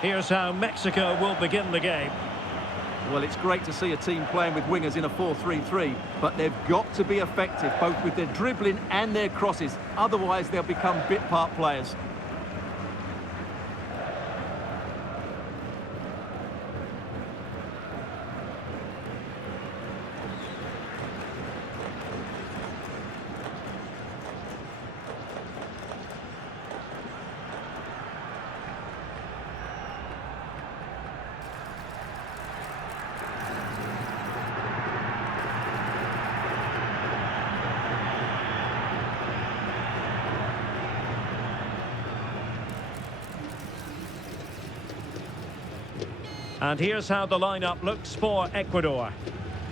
Here's how Mexico will begin the game. Well, it's great to see a team playing with wingers in a 4-3-3, but they've got to be effective, both with their dribbling and their crosses. Otherwise, they'll become bit-part players. And here's how the lineup looks for Ecuador.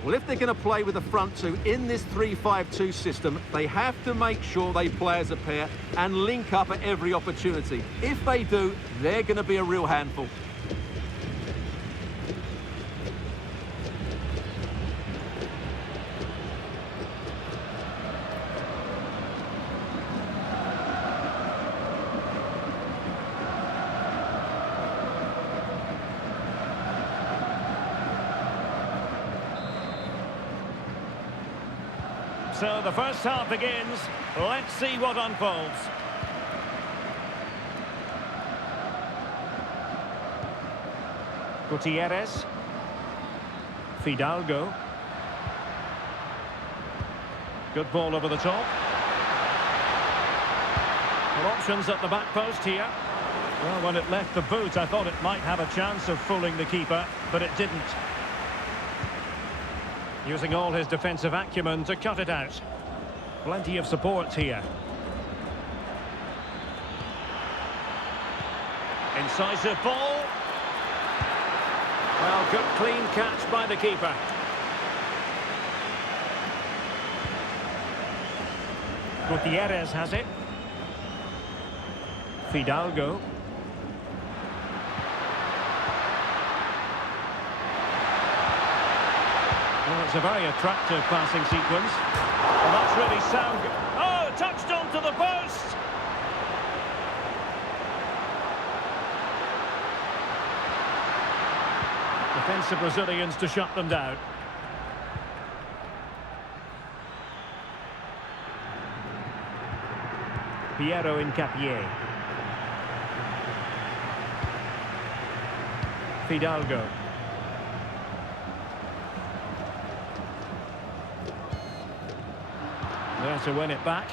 Well, if they're going to play with a front two in this 3-5-2 system, they have to make sure they play as a pair and link up at every opportunity. If they do, they're going to be a real handful. So the first half begins. Let's see what unfolds. Gutierrez. Fidalgo. Good ball over the top. Well, options at the back post here. Well, when it left the boot, I thought it might have a chance of fooling the keeper, but it didn't. Using all his defensive acumen to cut it out. Plenty of support here. Incisive ball. Well, good clean catch by the keeper. Gutierrez has it. Fidalgo. Well, it's a very attractive passing sequence. Well, that's really sound. Oh, touched onto the post! Defensive Brazilians to shut them down. Piero Incapié. Fidalgo. There to win it back.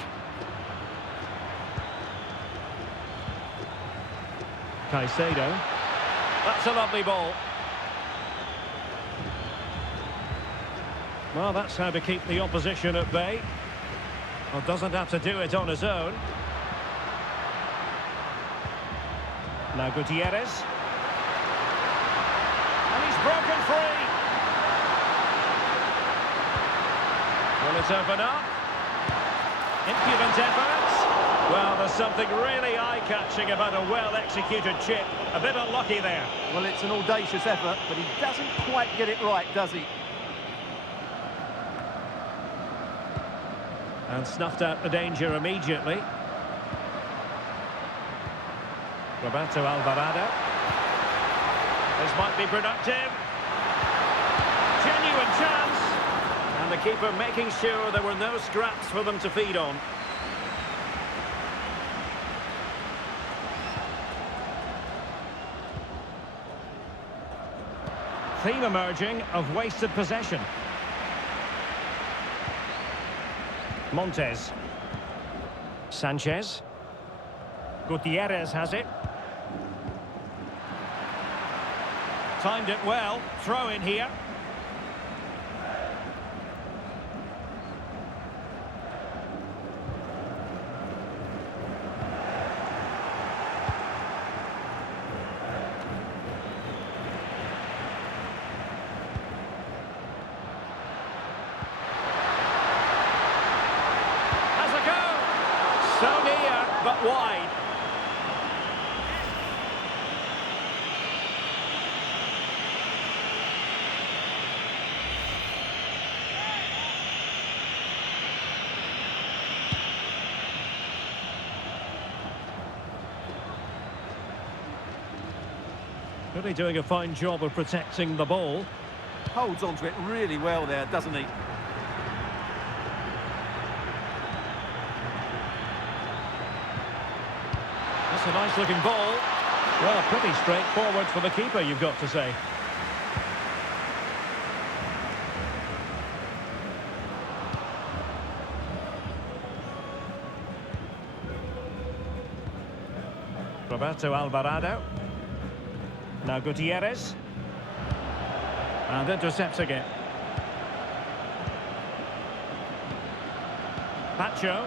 Caicedo. That's a lovely ball. Well, that's how to keep the opposition at bay. Well, doesn't have to do it on his own. Now Gutierrez. And he's broken free. Will it open up? Impudent efforts. Well, there's something really eye-catching about a well-executed chip. A bit unlucky there. Well, it's an audacious effort, but he doesn't quite get it right, does he? And snuffed out the danger immediately. Roberto Alvarado. This might be productive. Genuine chance. And the keeper making sure there were no scraps for them to feed on. Theme emerging of wasted possession. Montes. Sanchez. Gutierrez has it. Timed it well. Throw in here. So near, but wide. Really doing a fine job of protecting the ball. Holds onto it really well there, doesn't he? That's a nice looking ball. Well, pretty straightforward for the keeper, you've got to say. Roberto Alvarado. Now Gutierrez. And intercepts again. Pacho.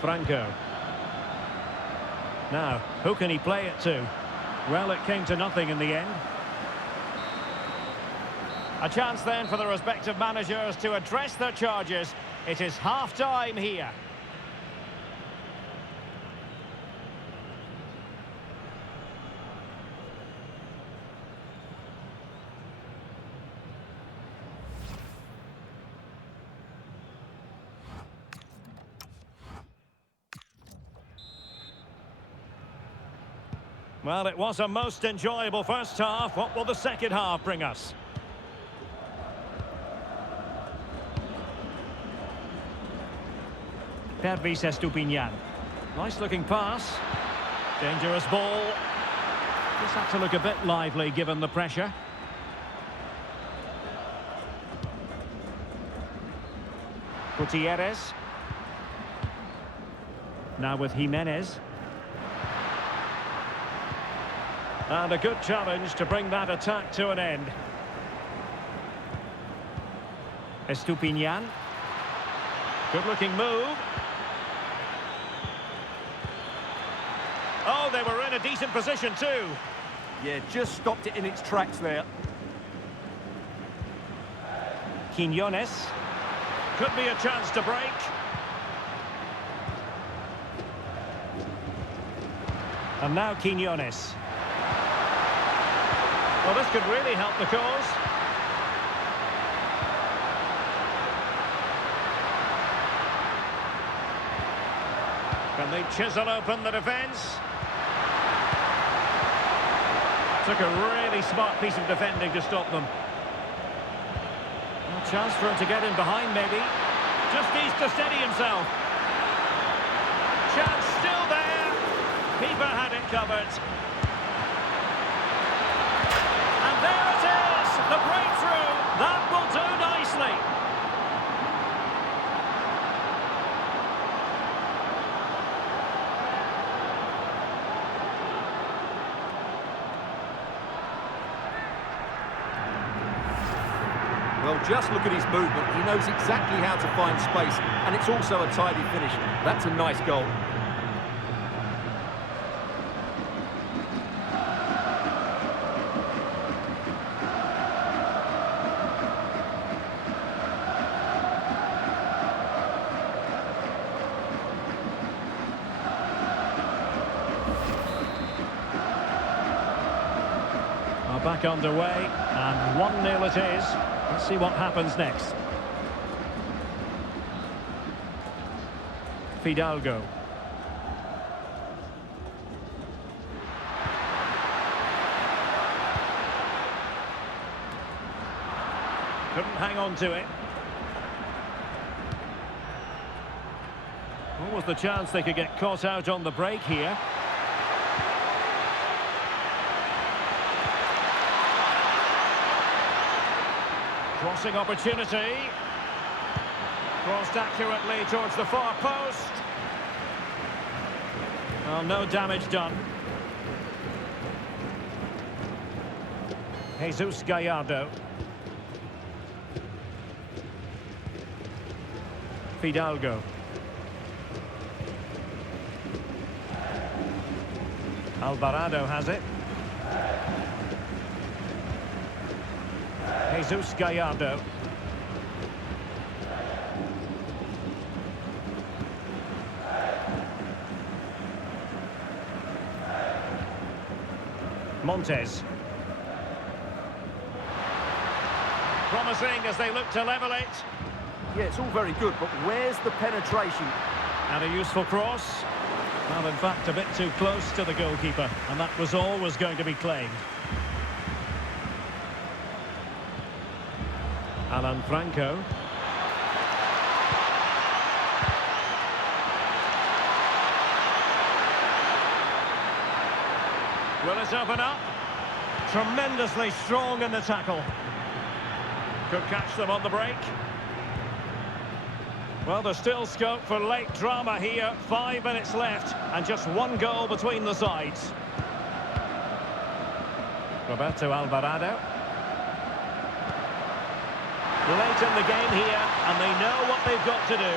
Franco. Now, who can he play it to? Well, it came to nothing in the end. A chance then for the respective managers to address their charges. It is half-time here. Well, it was a most enjoyable first half. What will the second half bring us? Pervis Estupiñán. Nice looking pass. Dangerous ball. Just had to look a bit lively given the pressure. Gutierrez. Now with Jimenez. And a good challenge to bring that attack to an end. Estupiñán. Good-looking move. Oh, they were in a decent position too. Yeah, just stopped it in its tracks there. Quiñones. Could be a chance to break. And now Quiñones. Well, this could really help the cause. Can they chisel open the defence? Took a really smart piece of defending to stop them. A chance for him to get in behind, maybe. Just needs to steady himself. Chance still there. Keeper had it covered. And there it is, the breakthrough. That will do nicely. Well, just look at his movement. He knows exactly how to find space, and it's also a tidy finish. That's a nice goal. Back underway, and 1-0 it is. Let's see what happens next. Fidalgo. Couldn't hang on to it. What was the chance they could get caught out on the break here? Crossing opportunity. Crossed accurately towards the far post. Well, no damage done. Jesus Gallardo. Fidalgo. Alvarado has it. Jesus Gallardo. Montes. Promising as they look to level it. Yeah, it's all very good, but where's the penetration? And a useful cross. Well, in fact, a bit too close to the goalkeeper, and that was always going to be claimed. Alan Franco. Will it open up? Tremendously strong in the tackle. Could catch them on the break. Well, there's still scope for late drama here. 5 minutes left and just one goal between the sides. Roberto Alvarado. Late in the game here, and they know what they've got to do.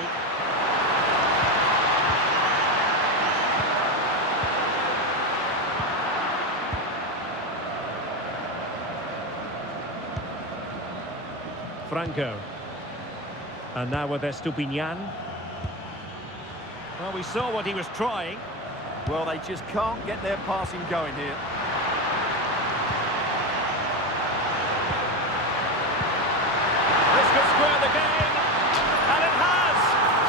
Franco. And now with Estupinian. Well, we saw what he was trying. Well, they just can't get their passing going here. This could square the game. And it has.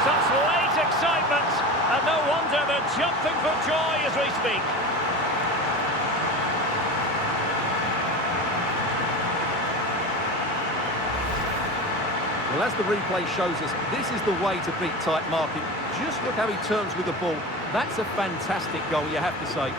Such late excitement. And no wonder they're jumping for joy as we speak. Well, as the replay shows us, this is the way to beat tight marking. Just look how he turns with the ball. That's a fantastic goal, you have to say.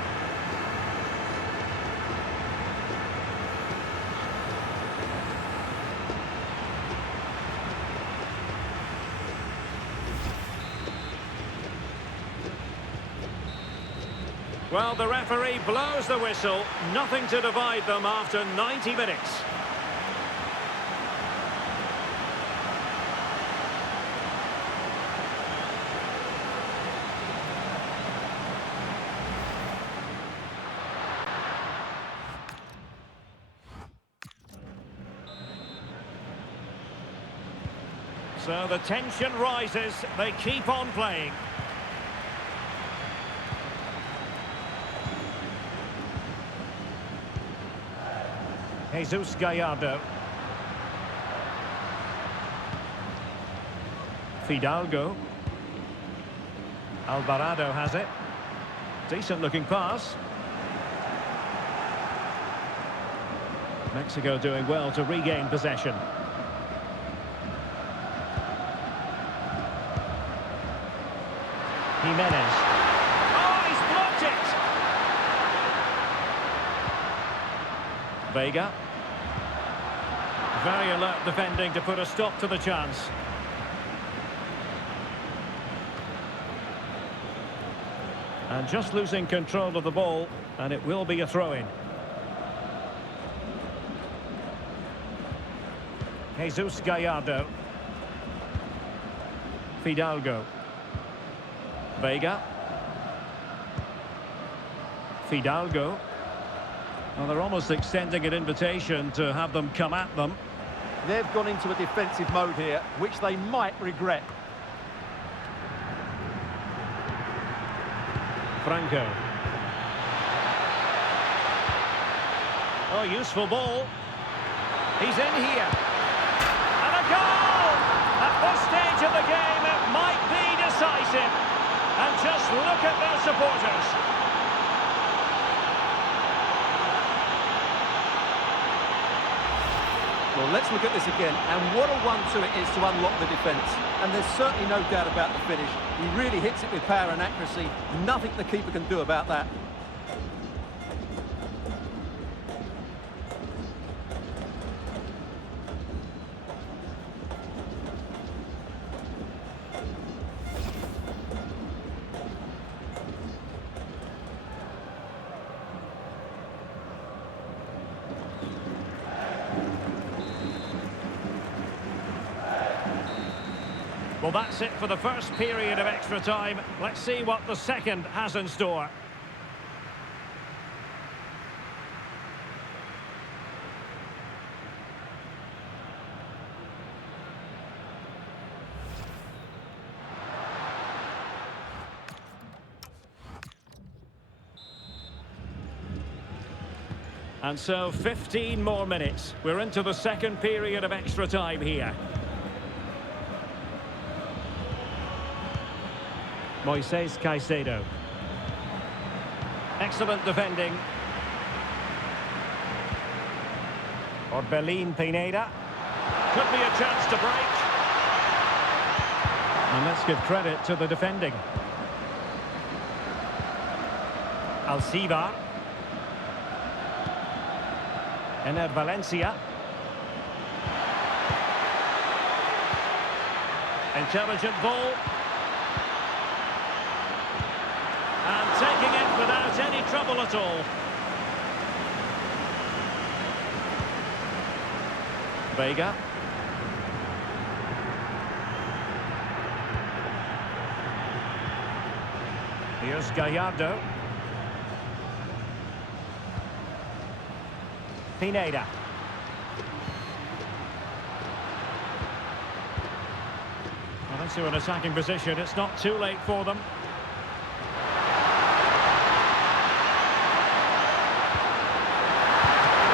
Well, the referee blows the whistle. Nothing to divide them after 90 minutes. So the tension rises, they keep on playing. Jesus Gallardo. Fidalgo. Alvarado has it. Decent looking pass. Mexico doing well to regain possession. Jimenez. Oh, he's blocked it! Vega. Very alert defending to put a stop to the chance. And just losing control of the ball, and it will be a throw-in. Jesus Gallardo. Fidalgo. Vega. Fidalgo. Well, they're almost extending an invitation to have them come at them. They've gone into a defensive mode here, which they might regret. Franco. Oh, useful ball. He's in here. And a goal! At this stage of the game, it might be decisive. And just look at their supporters. Well, let's look at this again. And what a 1-2 it is to unlock the defence. And there's certainly no doubt about the finish. He really hits it with power and accuracy. Nothing the keeper can do about that. Well, that's it for the first period of extra time. Let's see what the second has in store. And so 15 more minutes. We're into the second period of extra time here. Moises Caicedo. Excellent defending. Orbelin Pineda. Could be a chance to break. And let's give credit to the defending. Alcivar. Ener Valencia. Intelligent ball. And taking it without any trouble at all. Vega. Here's Gallardo. Pineda. Well, into an attacking position. It's not too late for them.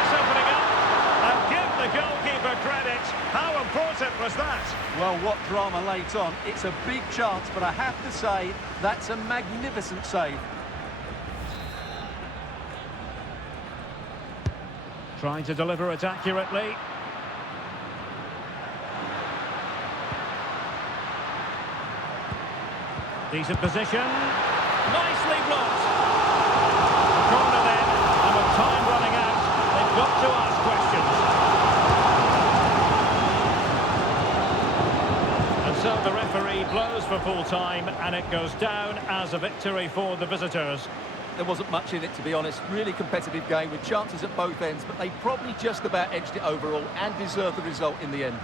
It's opening up. And give the goalkeeper credit. How important was that? Well, what drama late on. It's a big chance, but I have to say, that's a magnificent save. Trying to deliver it accurately. Decent position. Nicely blocked. Corner then, and with time running out, they've got to ask questions. And so the referee blows for full time, and it goes down as a victory for the visitors. There wasn't much in it, to be honest. Really competitive game with chances at both ends, but they probably just about edged it overall and deserved the result in the end.